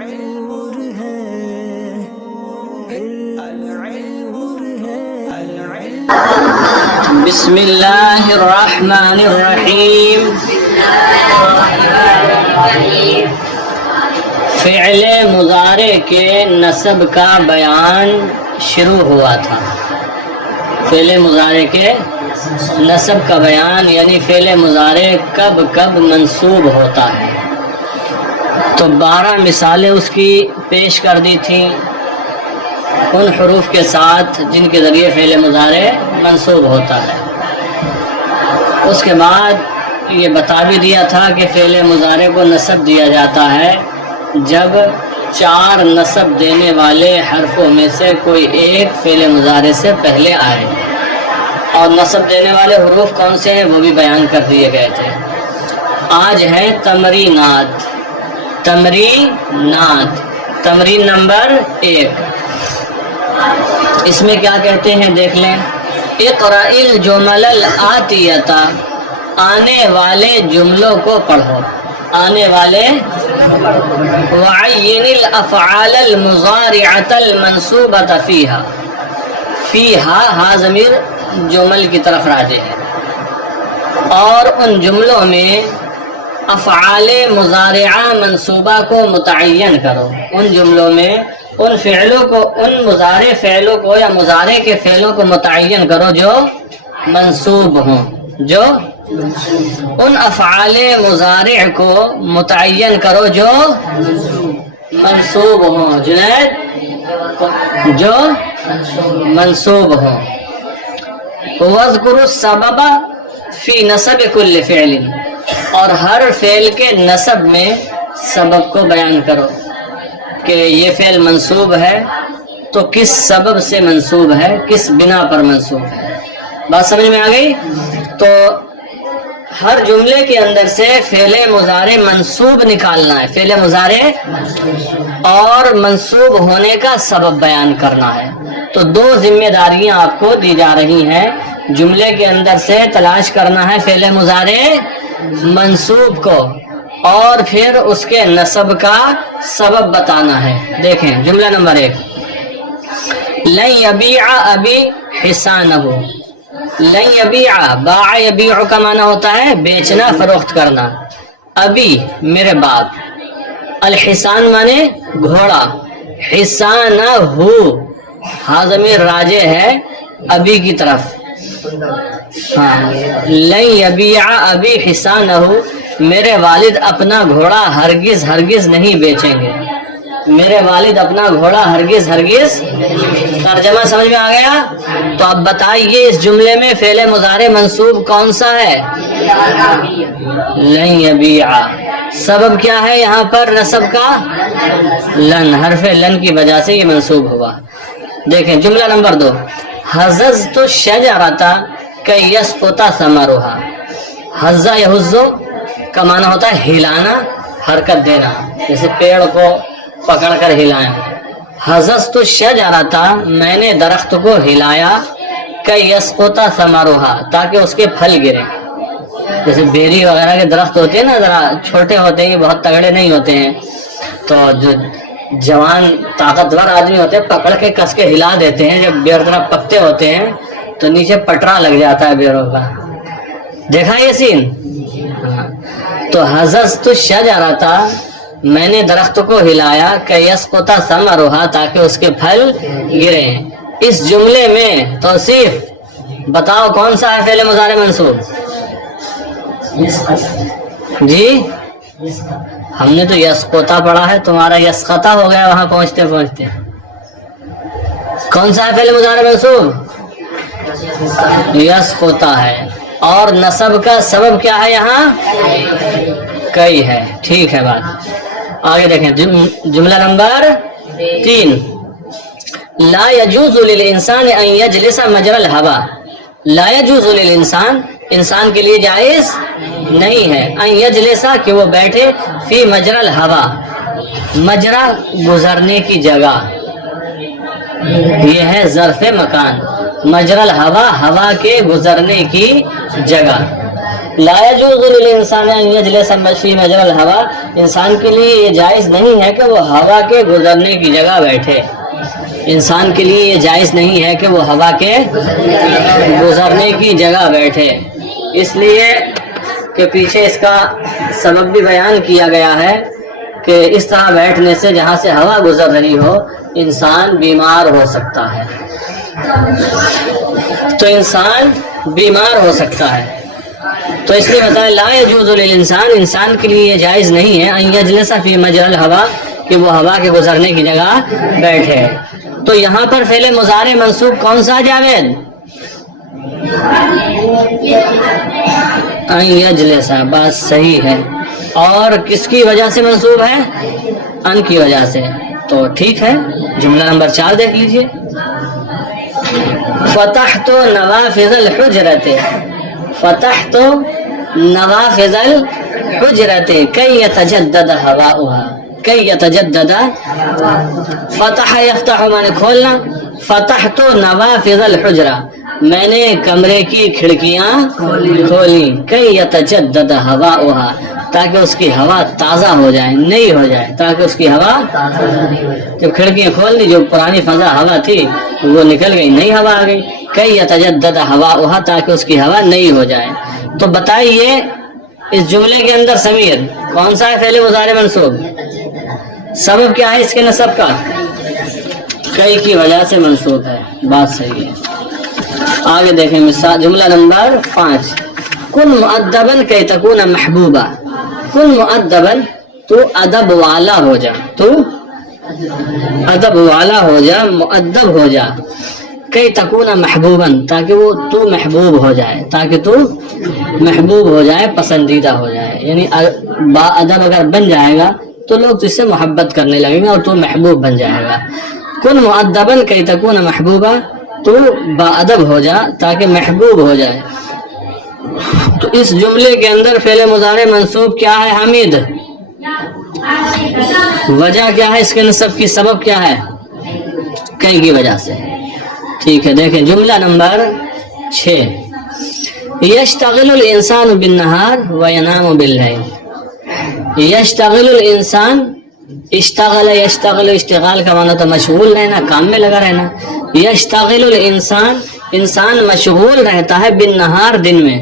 بسم اللہ الرحمن الرحیم. فعل مضارع کے نصب کا بیان شروع ہوا تھا. فعل مضارع کے نصب کا بیان یعنی فعل مضارع کب کب منصوب ہوتا ہے. تو 12 مثالیں اس کی پیش کر دی تھیں ان حروف کے ساتھ جن کے ذریعے فعل مضارع منصوب ہوتا ہے. اس کے بعد یہ بتا بھی دیا تھا کہ فعل مضارع کو نصب دیا جاتا ہے جب 4 نصب دینے والے حرفوں میں سے کوئی ایک فعل مضارع سے پہلے آئے. اور نصب دینے والے حروف کون سے ہیں وہ بھی بیان کر دیے گئے تھے. آج ہے تمرینات. تمرین نمبر 1. اس میں کیا کہتے ہیں دیکھ لیں. اقرأ الجمل الآتیۃ، آنے والے جملوں کو پڑھو. آنے والے. وعین الافعال المضارعۃ المنصوبۃ فیہا. فیہا ہا ضمیر جمل کی طرف راجع ہے. اور ان جملوں میں افعال مضارعہ منصوبہ کو متعین کرو. ان جملوں میں ان فعلوں کو، ان مضارع فعلوں کو یا مضارع کے فعلوں کو متعین کرو جو منصوب ہوں. جو ان افعال مضارع کو متعین کرو جو منصوب ہوں. جنید جو منصوب ہوں. وَاذْكُرُوا السَّبَبَ فِي نَصْبِ كُلِّ فِعْلٍ، اور ہر فعل کے نصب میں سبب کو بیان کرو کہ یہ فعل منصوب ہے تو کس سبب سے منصوب ہے، کس بنا پر منصوب ہے. بات سمجھ میں آ گئی؟ تو ہر جملے کے اندر سے فعل مضارع منصوب نکالنا ہے. فعل مضارع اور منصوب ہونے کا سبب بیان کرنا ہے. تو 2 ذمہ داریاں آپ کو دی جا رہی ہیں. جملے کے اندر سے تلاش کرنا ہے فعل مضارع منصوب کو اور پھر اس کے نصب کا سبب بتانا ہے. دیکھیں جملہ نمبر 1. لن یبیع ابی حصانہ. لن یبیع، باع یبیع کا معنی ہوتا ہے بیچنا، فروخت کرنا. ابی میرے باپ. الحصان معنی گھوڑا. حصانہ ہو ہا ضمیر راجع ہے ابی کی طرف. ہاں. لن یبیع ابی حصانہ، میرے والد اپنا گھوڑا ہرگز ہرگز نہیں بیچیں گے. میرے والد اپنا گھوڑا ہرگز ہرگز. ترجمہ سمجھ میں آ گیا؟ تو اب بتائیے اس جملے میں فعل مضارع منصوب کون سا ہے؟ لن یبیع. سبب کیا ہے یہاں پر نصب کا؟ لن. حرف لن کی وجہ سے یہ منصوب ہوا. دیکھیں جملہ نمبر 2. حززت الشجرۃ کی یسقط ثمرها. حز یحز کا معنی ہوتا ہے ہلانا، حرکت دینا، جیسے پیڑ کو پکڑ کر ہلائیں. حززت الشجرۃ، میں نے درخت کو ہلایا، کہ یسقط ثمرها، تاکہ اس کے پھل گرے. جیسے بیری وغیرہ کے درخت ہوتے ہیں نا، ذرا چھوٹے ہوتے ہیں، بہت تگڑے نہیں ہوتے ہیں، تو جو جوان طاقتور آدمی ہوتے ہیں پکڑ کے کس کے ہلا دیتے ہیں. جب بیر ذرا پکتے ہوتے ہیں تو نیچے پٹرا لگ جاتا ہے بیروں کا. دیکھا یہ سین؟ تو حززت الشجرۃ، میں نے درخت کو ہلایا، کہ یسقط ثمرها، تاکہ اس کے پھل گریں. اس جملے میں توصیف بتاؤ کون سا ہے فعل مضارع منصوب؟ جی ہم نے تو یسقط پڑھا ہے، تمہارا یسقط ہو گیا وہاں پہنچتے پہنچتے. کون سا ہے فعل مضارع منصوب؟ یسقط ہے. اور نصب کا سبب کیا ہے یہاں؟ کئی ہے. ٹھیک ہے بات. آگے دیکھیں جملہ نمبر 3. لا يجوز للانسان ان يجلس مجرى الهواء. لا يجوز للانسان، انسان کے لیے جائز نہیں ہے، ان یجلس کہ وہ بیٹھے، فی مجرى الهواء، مجرا گزرنے کی جگہ، یہ ہے ظرف مکان. مجرى الهواء، ہوا کے گزرنے کی جگہ. لا يجوز للانسان ان يجلس في مجرى الهواء، انسان کے لیے یہ جائز نہیں ہے کہ وہ ہوا کے گزرنے کی جگہ بیٹھے، انسان کے لیے یہ جائز نہیں ہے کہ وہ ہوا کے گزرنے کی جگہ بیٹھے، اس لیے کہ پیچھے اس کا سبب بھی بیان کیا گیا ہے کہ اس طرح بیٹھنے سے جہاں سے ہوا گزر رہی ہو انسان بیمار ہو سکتا ہے، تو انسان بیمار ہو سکتا ہے، تو اس لیے بتایا لا یجوز للانسان، انسان کے لیے یہ جائز نہیں ہے ان یجلس فی مجرى الہوا کہ وہ ہوا کے گزرنے کی جگہ بیٹھے۔ تو یہاں پر فعل مضارع منصوب کون سا جاوید؟ ان یجلس، بات صحیح ہے، اور کس کی وجہ سے منصوب ہے؟ ان کی وجہ سے، تو ٹھیک ہے۔ جملہ نمبر 4 دیکھ لیجئے، فتحت نوافذ الحجرۃ، فتحت نوافذ الحجرۃ کی یتجدد ہواؤها، کی یتجدد، فتح یفتح مانے کھولنا، فتحت نوافذ الحجرہ میں نے کمرے کی کھڑکیاں کھولی، کی یتجدد ہواؤها تاکہ اس کی ہوا تازہ ہو جائے، نئی ہو جائے، تاکہ اس کی ہوا جب کھڑکیاں کھول دی جو پرانی فضا ہوا تھی وہ نکل گئی، نئی ہوا آ گئی، کی یتجدد ہواؤها تاکہ اس کی ہوا نئی ہو جائے۔ تو بتائیے اس جملے کے اندر ضمیر کون سا ہے فعل مضارع منصوب؟ سبب کیا ہے اس کے نصب کا؟ کئی کی وجہ سے منصوب ہے، بات صحیح ہے۔ آگے دیکھیں مثال، جملہ نمبر 5، کن مؤدبا کی تکون محبوبا، کن مؤدبا تو ادب والا ہو جا، تو ادب والا ہو جا، مؤدب ہو جا، کی تکون محبوبا تاکہ وہ تو محبوب ہو جائے، تاکہ تو محبوب ہو جائے، پسندیدہ ہو جائے، یعنی با ادب اگر بن جائے گا تو لوگ تجھ سے محبت کرنے لگیں گے اور تو محبوب بن جائے گا۔ کن مؤدبا کی تکون محبوبا، تو با ادب ہو جا تاکہ محبوب ہو جائے۔ تو اس جملے کے اندر فعل مضارع منصوب کیا ہے حمید؟ وجہ کیا ہے اس کے نصب کی، سبب کیا ہے؟ کئی کی وجہ سے، ٹھیک ہے۔ دیکھیں جملہ نمبر 6، یشتغل الانسان بالنہار وینام باللیل، یشتغل الانسان، اشتغل یشتغل، اشتغال کا معنی تو مشغول رہنا، کام میں لگا رہنا، یشتغل الانسان، انسان مشغول رہتا ہے، بالنہار دن میں،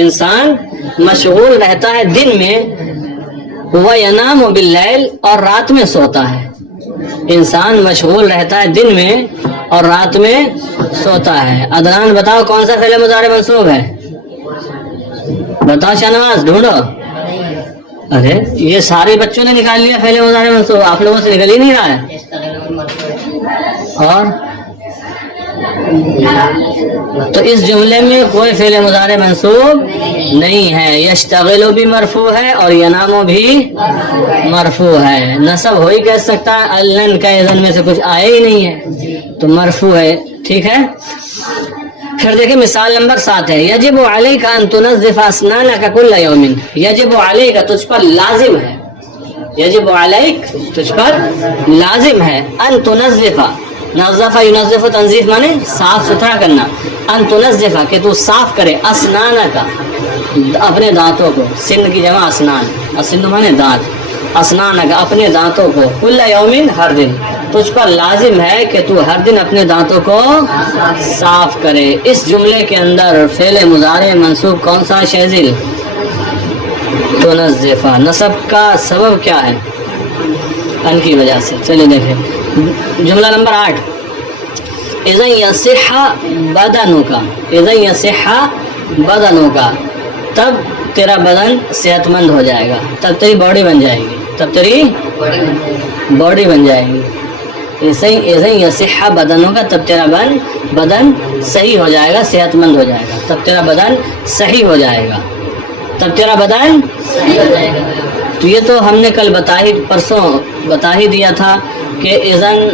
انسان مشغول رہتا ہے دن میں، وینام باللیل اور رات میں سوتا ہے، انسان مشغول رہتا ہے دن میں اور رات میں سوتا ہے۔ عدنان بتاؤ کون سا فعل مضارع منصوب ہے؟ بتاؤ شاہنواز، ڈھونڈو۔ ارے یہ سارے بچوں نے نکال لیا فعل مضارع منصوب، آپ لوگوں سے نکل ہی نہیں رہا ہے۔ اور تو اس جملے میں کوئی فعل مضارع منصوب نہیں ہے، یشتغل بھی مرفوع ہے اور ینامو بھی مرفوع ہے، نصب ہو ہی کہہ سکتا ہے، الن کا اذن میں سے کچھ آئے ہی نہیں ہے تو مرفوع ہے، ٹھیک ہے۔ پھر دیکھیں مثال نمبر 7 ہے، یجب علیک ان تنظف اسنانک کل یوم، یجب علیک تجھ پر لازم ہے، یجب علیک تجھ پر لازم ہے، ان تنظف، نظف ینظف تنظیف مانے صاف ستھرا کرنا، ان تنظف کہ تو صاف کرے، اسنانک اپنے دانتوں کو، سن کی جمع اسنان، اسن مانے دانت، اسنانک اپنے دانتوں کو، کل یوم ہر دن، تجھ پر لازم ہے کہ تو ہر دن اپنے دانتوں کو صاف کرے۔ اس جملے کے اندر فعل مضارع منصوب کون سا شہزل؟ تنظفہ، نصب کا سبب کیا ہے؟ ان کی وجہ سے۔ چلیے دیکھیں جملہ نمبر 8، اذا یصح بدنک، اذا یصح بدنک تب تیرا بدن صحت مند ہو جائے گا، تب تیری باڈی بن جائے گی، تب تیری باڈی بن جائے گی، اذا یصح بدنک تب تیرا بدن صحیح ہو جائے گا، صحت مند ہو جائے گا، تب تیرا بدن صحیح ہو جائے گا، تب تیرا بدن صحیح ہو جائے گا۔ تو یہ تو ہم نے کل پرسوں بتا ہی دیا تھا کہ اذن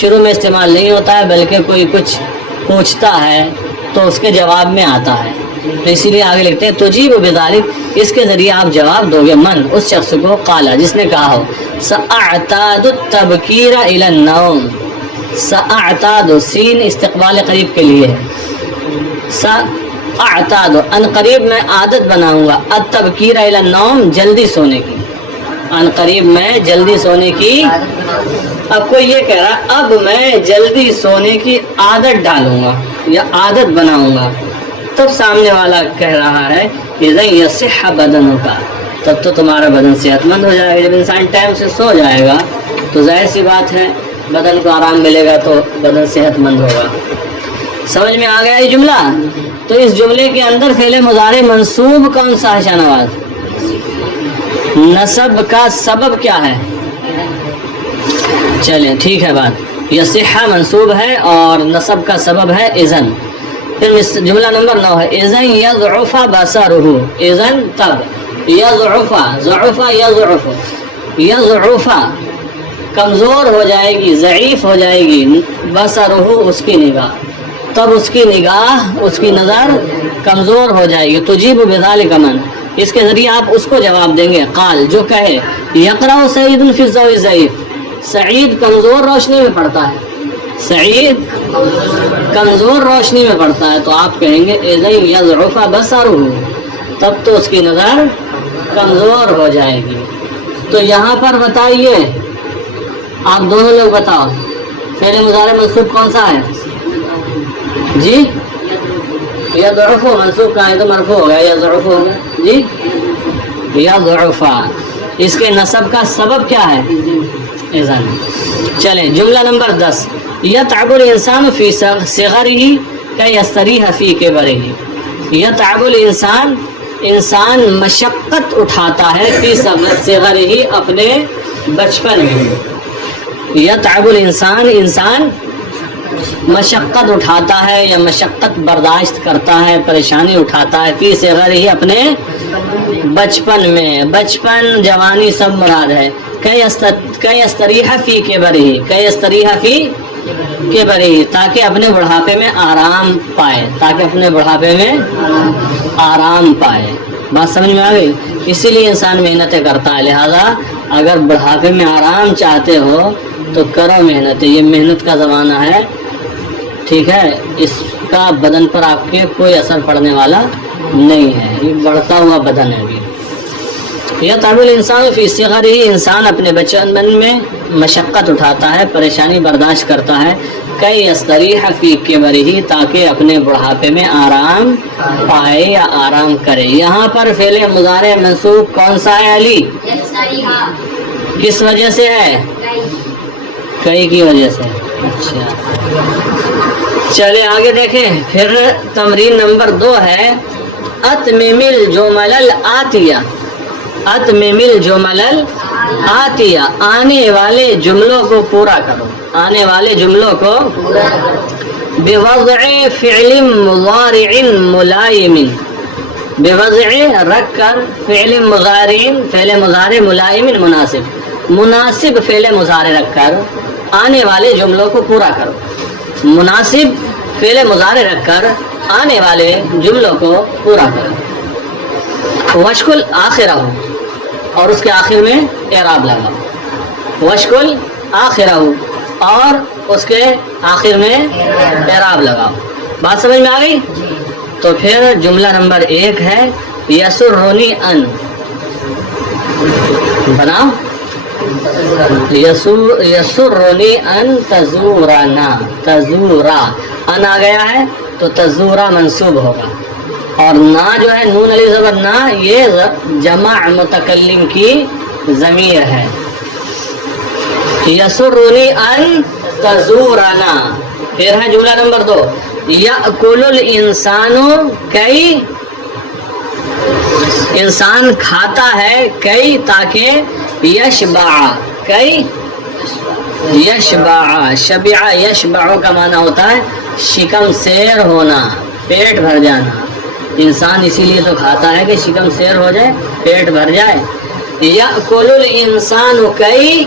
شروع میں استعمال نہیں ہوتا ہے بلکہ کوئی کچھ پوچھتا ہے تو اس کے جواب میں آتا ہے، تو اسی لیے آگے لکھتے ہیں تجیب بذالک، اس کے ذریعے آپ جواب دو گے، من اس شخص کو، قالا جس نے کہا ہو، ساعتاد التبکیر الی النوم، ساعتاد، سین استقبال قریب کے لیے ہے، اعتاد ان قریب میں عادت بناؤں گا التبکیر الی النوم جلدی سونے کی، ان قریب میں جلدی سونے کی. اب کوئی یہ کہہ رہا اب میں جلدی سونے کی عادت ڈالوں گا یا عادت بناؤں گا. تب سامنے والا کہہ رہا ہے اذا یصح بدنک، تب تو تمہارا بدن صحت مند ہو جائے گا. جب انسان ٹائم سے سو جائے گا تو ظاہر سی بات ہے بدن کو آرام ملے گا تو بدن صحت مند ہوگا. سمجھ میں آ گیا یہ جملہ؟ تو اس جملے کے اندر فعل مضارع منصوب کون سا ہے شاہ نواز؟ نصب کا سبب کیا ہے؟ چلیں ٹھیک ہے بات. یصح منصوب ہے اور نصب کا سبب ہے اذن. پھر جملہ نمبر 9 ہے اذن یضعف بصرہ، اذن تب یضعف، ضعف یضعف، یضعف کمزور ہو جائے گی، ضعیف ہو جائے گی، بصرہ اس کی نگاہ، تب اس کی نگاہ، اس کی نظر کمزور ہو جائے گی. تجیب بذلک من، اس کے ذریعے آپ اس کو جواب دیں گے قال جو کہے یقرأ سعید فی الضوء الضعیف، سعید کمزور روشنی میں پڑھتا ہے، سعید کمزور روشنی میں پڑھتا ہے، تو آپ کہیں گے اذن یضعف بصرہ، تب تو اس کی نظر کمزور ہو جائے گی. تو یہاں پر بتائیے آپ دونوں لوگ بتاؤ فعل مضارع منصوب کون سا ہے؟ جی یضعف منصوب کا ہے تو مرفوع ہو گیا، یضعف ہو گیا جی یضعف. اس کے نصب کا سبب کیا ہے؟ اذن. چلیں جملہ نمبر 10 یتعب الانسان فی صغرہ کیستریح فی کبرہ. یتعب الانسان، انسان مشقت اٹھاتا ہے فی صغرہ اپنے بچپن میں. یتعب الانسان، انسان مشقت اٹھاتا ہے یا مشقت برداشت کرتا ہے، پریشانی اٹھاتا ہے فی صغرہ اپنے بچپن میں. بچپن جوانی سب مراد ہے. کیستریح فی کبرہ، کیستریح فی کبرہ تاکہ اپنے بڑھاپے میں آرام پائے، تاکہ اپنے بڑھاپے میں آرام پائے. بات سمجھ میں آ گئی؟ اسی لیے انسان محنتیں کرتا ہے. لہذا اگر بڑھاپے میں آرام چاہتے ہو تو کرو محنت، یہ محنت کا زمانہ ہے، ٹھیک ہے؟ اس کا بدن پر آپ کے کوئی اثر پڑنے والا نہیں ہے، یہ بڑھتا ہوا بدن ہے. ابھی یتعب الانسان فی صغرہ، انسان اپنے بچپن میں مشقت اٹھاتا ہے، پریشانی برداشت کرتا ہے. کیستریح فی کبرہ تاکہ اپنے بڑھاپے میں آرام پائے یا آرام کرے. یہاں پر فعل مضارع منصوب کون سا ہے علی؟ کس وجہ سے ہے؟ کئی کی وجہ سے. اچھا چلے آگے دیکھیں. پھر تمرین نمبر 2 ہے اتمم الجمل الآتیہ. اتمم الجمل الآتیہ، آنے والے جملوں کو پورا کرو، آنے والے جملوں کو بوضع فعل مضارع ملائم، بوضع رکھ کر فعل مضارع، فعل مضارع ملائم مناسب، مناسب فعل مضارع رکھ کر آنے والے جملوں کو پورا کرو. مناسب فعل مضارع رکھ کر آنے والے جملوں کو پورا کرو. وشکل آخرہ ہو، اور اس کے آخر میں اعراب لگاؤ. وشکل آخرہ ہو اور اس کے آخر میں اعراب لگاؤ. بات سمجھ میں آ گئی؟ تو پھر جملہ نمبر 1 ہے یسرنی ان، بناؤ یسرنی ان تزورنا، تزورا ان آ گیا ہے تو تزورا منصوب ہوگا. اور نا جو ہے نون علی زبر نا، یہ جمع متکلم کی ضمیر ہے. یسرنی ان تزورنا. پھر ہے جملہ نمبر 2 یأکل الانسان کئی، انسان کھاتا ہے کئی تاکہ یشبع، کئی یشبع، شبع یشبع کا معنی ہوتا ہے شکم سیر ہونا، پیٹ بھر جانا. انسان اسی لیے تو کھاتا ہے کہ شکم سیر ہو جائے، پیٹ بھر جائے. یأکل الانسان کئی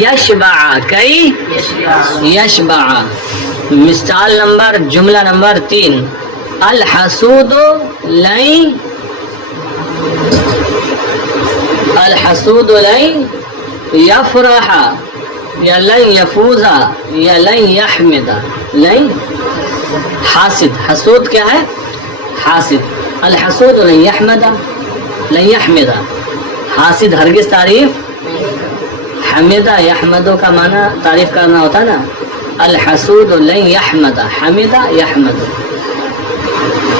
یشبع، کئی یشبع. مثال نمبر جملہ نمبر 3 الحسود لن، الحسود لن یفرح یا لن یفوز یا لن یحمد. لن حاسد. حسود کیا ہے؟ حاسد. الحسود لن يحمد، لن يحمد. حاسد ہرگز تعریف. حمدہ یحمدو کا معنی تعریف کرنا ہوتا نا. الحسود لن يحمد، حمدہ یحمد.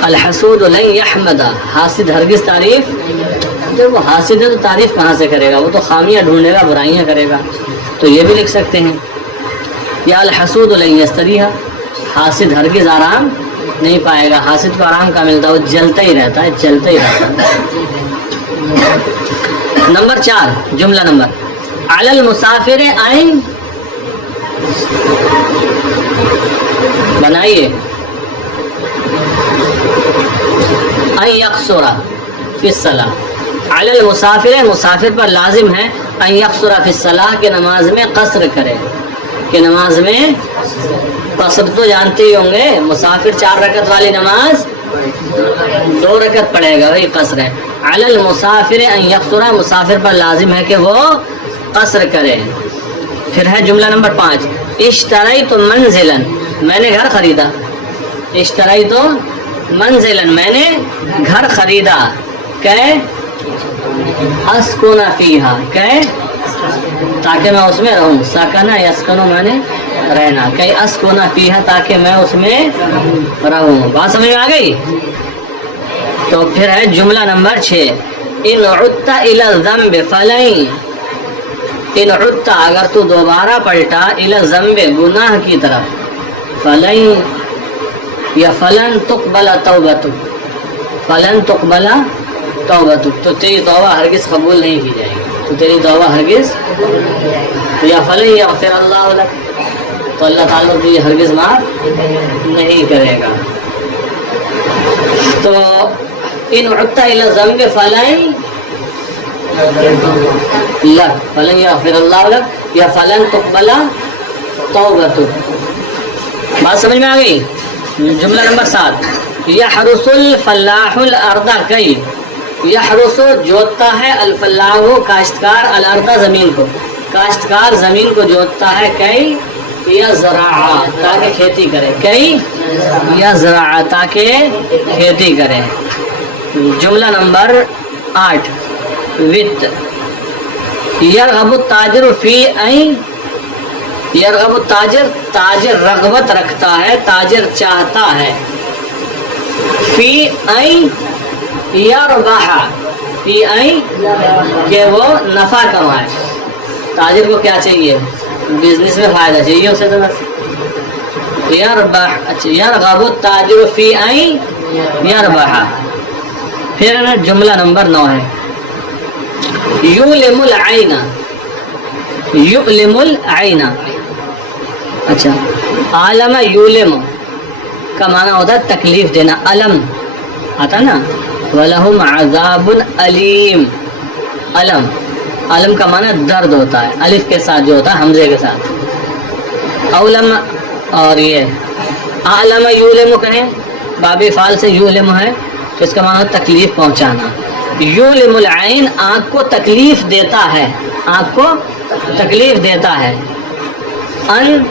الحسود لن يحمد، حاسد ہرگز تعریف. جب وہ حاسد ہے تو تعریف کہاں سے کرے گا؟ وہ تو خامیاں ڈھونڈے گا، برائیاں کرے گا. تو یہ بھی لکھ سکتے ہیں. یا الحسود لن يستریح، حاسد ہرگز آرام نہیں پائے گا. حاسد کو آرام کا ملتا ہے، وہ جلتا ہی رہتا ہے، جلتا ہی رہتا ہے. نمبر 4 جملہ نمبر علی المسافر این، بنائیے ان یقصر فی الصلاۃ. علی المسافر، مسافر پر لازم ہے ان یقصر فی الصلاۃ، کہ نماز میں قصر کرے. کہ نماز میں قصر تو جانتے ہی ہوں گے، مسافر 4 رکعت والی نماز 2 رکعت پڑھے گا، وہی قصر ہے. علی المسافر ان یقصر، مسافر پر لازم ہے کہ وہ قصر کرے. پھر ہے جملہ نمبر 5 اشتریت منزلا، میں نے گھر خریدا. اشتریت منزلا، میں نے گھر خریدا. کہ اسکن فیہا، کہ تاکہ میں اس میں رہوں. سکنا یسکنو میں نے رہنا. کہ اسکن فیہا، تاکہ میں اس میں رہوں. بات سمجھ میں آ گئی؟ تو پھر ہے جملہ نمبر 6 ان عدت الی الذنب فلن، ان عدت اگر تو دوبارہ پلٹا الی الذنب گناہ کی طرف، فلن یا فلن تقبل توبتک، فلن تقبل توبتک، تو تیری توبہ ہرگز قبول نہیں کی جائے گی. تو تیری توبہ ہرگز، یا فلن یغفر اللہ لک، تو اللہ تعالیٰ تجھے ہرگز معاف نہیں کرے گا. تو ان عدت الی الذنب فلن لک، فلن یغفر اللہ لک، یا فلن تقبل توبتک. بات سمجھ میں آ گئی؟ جملہ نمبر 7 یحرس الفلاح الارض، کئی یحرس جوتتا ہے، الفلاح کاشتکار، الارض زمین کو، کاشتکار زمین کو جوتتا ہے. کئی یزرع، تاکہ کھیتی کرے. کئی یزرع، تاکہ کھیتی کرے. جملہ نمبر 8 وت یرغب التاجر فی این، یرغب التاجر، تاجر رغبت رکھتا ہے، تاجر چاہتا ہے. فی این یربح، فی این کہ وہ نفع کمائے. تاجر کو کیا چاہیے؟ بزنس میں فائدہ چاہیے اسے. تو بس یربح. اچھا یرغب التاجر فی این یربح. پھر جملہ نمبر 9 ہے یؤلم العین، یؤلم العین. اچھا عالم یؤلم کا معنی ہوتا ہے تکلیف دینا. علم آتا نا، وَلَهُمْ عَذَابٌ علیم. علم، علم کا معنی درد ہوتا ہے، الف کے ساتھ جو ہوتا ہے، حمزے کے ساتھ. اولم، اور یہ عالم یؤلم کہیں، باب فعل سے یؤلم ہے، تو اس کا معنی تکلیف پہنچانا. یؤلم العین، آنکھ کو تکلیف دیتا ہے، آنکھ کو تکلیف دیتا ہے. ان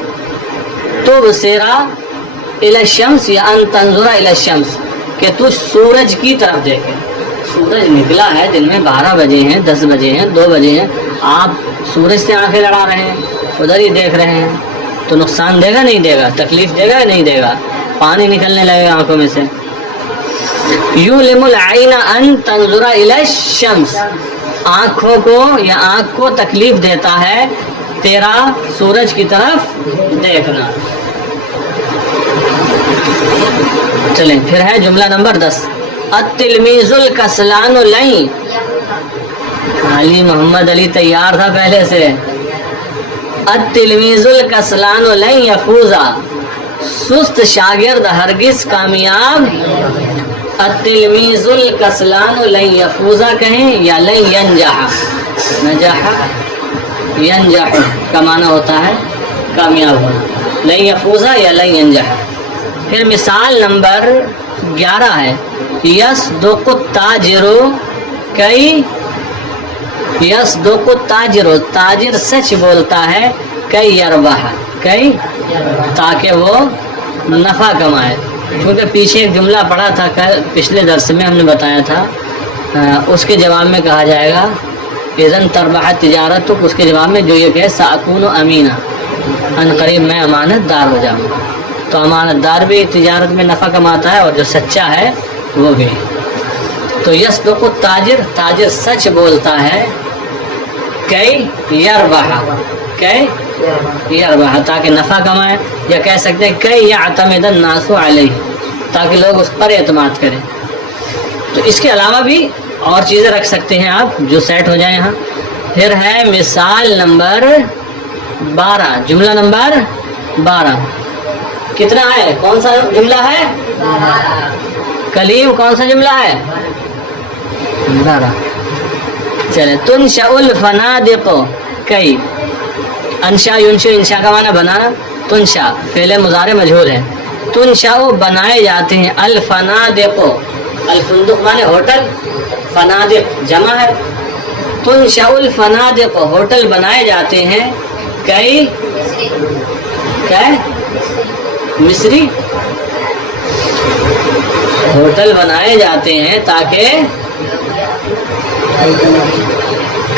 تبصر الی الشمس، یا ان تنظر الی الشمس، کہ تو سورج کی طرف دیکھے. سورج نکلا ہے، دن میں 12 بجے ہیں، 10 بجے ہیں، 2 بجے ہیں، آپ سورج سے آنکھیں لڑا رہے ہیں، ادھر ہی دیکھ رہے ہیں، تو نقصان دے گا نہیں دے گا؟ تکلیف دے گا یا نہیں دے گا؟ پانی نکلنے لگے گا آنکھوں میں سے. یؤلم العین ان تنظر الی الشمس، آنکھوں کو یا آنکھ کو تکلیف دیتا ہے تیرا سورج کی طرف دیکھنا. چلیں پھر ہے جملہ نمبر 10 التلمیذ الکسلان لن، علی محمد علی تیار تھا پہلے سے. التلمیذ الکسلان لن یفوز، سست شاگرد ہرگز کامیاب. التلمیذ الکسلان لن یفوز کہیں، یا لن ینجح، نجح ینجح کا معنی ہوتا ہے کامیاب ہونا. لن یفوز یا لن ینجح. پھر مثال نمبر 11 ہے یصدق التاجر، کئی یصدق التاجر، تاجر سچ بولتا ہے. کئی یربح، کئی تاکہ وہ نفع کمائے. کیونکہ پیچھے ایک جملہ پڑھا تھا پچھلے درس میں ہم نے بتایا تھا، اس کے جواب میں کہا جائے گا اذن تربح تجارت، تو اس کے جواب میں جو یہ کہ ساکون امینا، ان قریب میں امانت دار ہو جاؤں گا. تو امانت دار بھی تجارت میں نفع کماتا ہے اور جو سچا ہے وہ بھی. تو یصدق التاجر، تاجر سچ بولتا ہے، کئی یربح، کئی یربح تاکہ نفع کمائے، یا کہہ سکتے ہیں کئی یعتمد الناس علیہ تاکہ لوگ اس پر اعتماد کریں. تو اس کے علاوہ بھی اور چیزیں رکھ سکتے ہیں آپ جو سیٹ ہو جائیں یہاں. پھر ہے مثال نمبر 12، جملہ نمبر 12 کتنا ہے؟ کون سا جملہ ہے؟ کلیم کون سا جملہ ہے؟ 12. چلے تنشأ الفنادق، کئی انشاء ینشأ، انشاء کا معنی بنانا، تنشاء فعل مضارع مجہول ہے، تنشاء بنائے جاتے ہیں، الفنادق، الفندق معنی ہوٹل، فنادق جمع ہے، تنشأ الفنادق ہوٹل بنائے جاتے ہیں، کئی کیا مصری ہوٹل بنائے جاتے ہیں تاکہ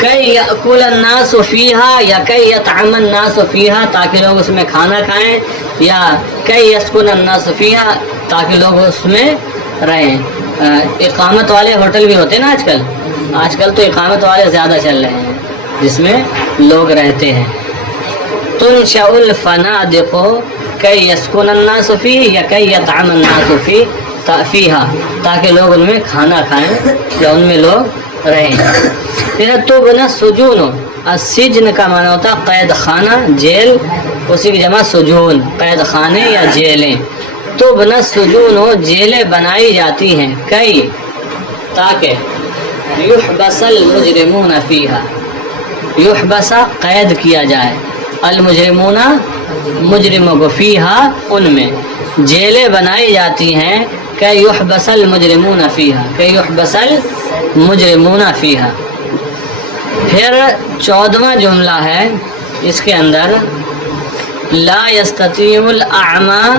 کئی یأکل الناس فیہا، یا کئی یطعم الناس فیہا تاکہ لوگ اس میں کھانا کھائیں، یا کئی یسکن الناس فیہا تاکہ لوگ اس میں رہیں. اقامت والے ہوٹل بھی ہوتے ہیں نا آج کل تو اقامت والے زیادہ چل رہے ہیں جس میں لوگ رہتے ہیں. تنشأ الفنادق کئی یسکن الناس فیہ، یا کئی یطعم الناس فیہا تاکہ لوگ ان میں کھانا کھائیں یا ان میں لوگ رہیں. پھر تو بنا سجون، السجن کا معنی ہوتا ہے قید خانہ، جیل، اسی کی جمع سجون، قید خانے یا جیلیں. تو بنا سجون، جیلیں بنائی جاتی ہیں، کئی تاکہ یحبس المجرمون فیہا، یحبس قید کیا جائے، المجرمون مجرموں کو، فیہا ان میں، جیلیں بنائی جاتی ہیں، کہ یحبس المجرمون فیہا، کہ یحبس المجرمون فیہا. پھر 14واں جملہ ہے اس کے اندر، لا یستطیع الاعمی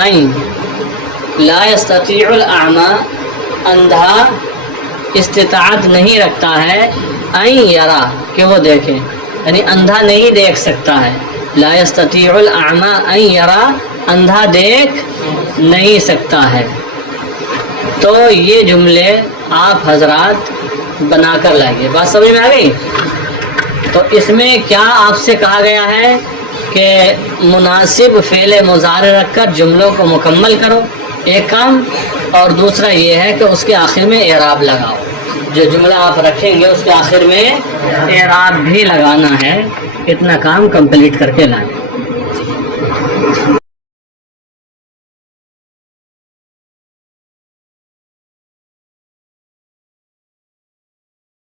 ان، لا یستطیع الاعمی اندھا استطاعت نہیں رکھتا ہے، این یرا کہ وہ دیکھے، یعنی اندھا نہیں دیکھ سکتا ہے. لا یستطیع الاعمی ان یرا، اندھا دیکھ نہیں سکتا ہے. تو یہ جملے آپ حضرات بنا کر لائیے. بات سمجھ میں آ گئی؟ تو اس میں کیا آپ سے کہا گیا ہے کہ مناسب فعل مضارع رکھ کر جملوں کو مکمل کرو، ایک کام، اور دوسرا یہ ہے کہ اس کے آخر میں اعراب لگاؤ. جو جملہ آپ رکھیں گے اس کے آخر میں اعراب بھی لگانا ہے. اتنا کام کمپلیٹ کر کے لائیں.